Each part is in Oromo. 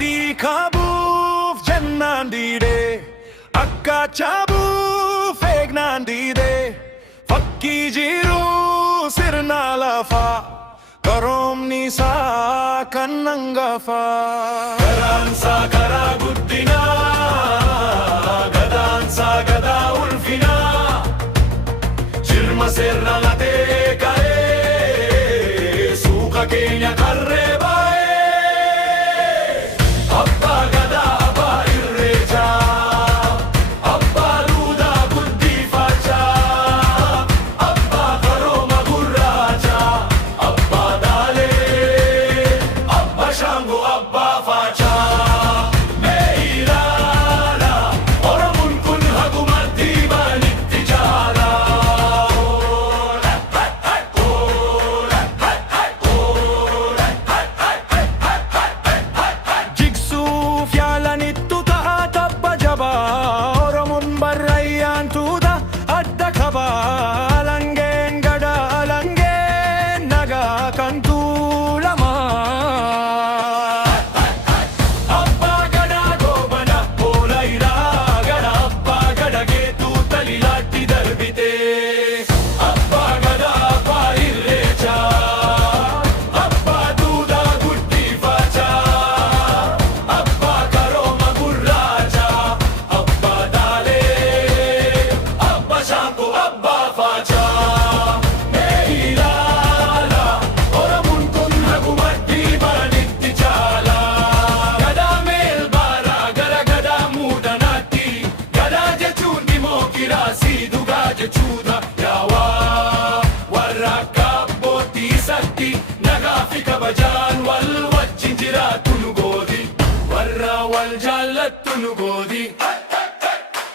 Adi kabuuf jennaan diidee akka chaabuuf eegnaan diidee fakkii jiruu sirna lafaa qaroomni isaa kan hangafaa. Gadaansaa karaa guddinaa gadaansaa gadaa ulfinaa jirma seerra latee ka'ee suuqa keenya qarree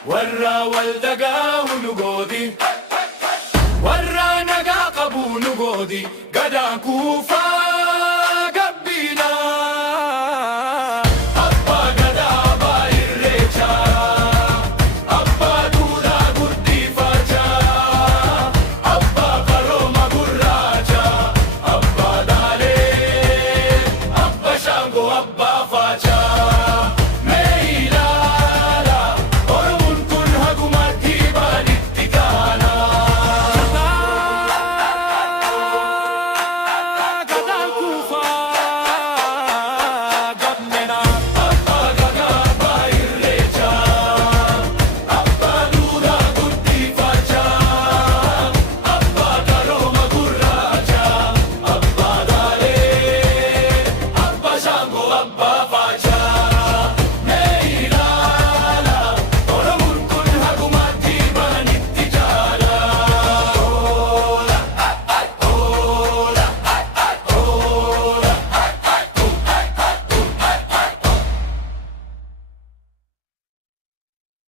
warra wal dagaa nu goodi warra nagaa qabu nu goodi gadaan kuufaa gabbiina. Abbaa gadaa abbaa irreechaa abbaa duudhaa guddifachaa abbaa qarooma gurraachaa abbaa daalee abbaa shaangoo abbaa faachaa.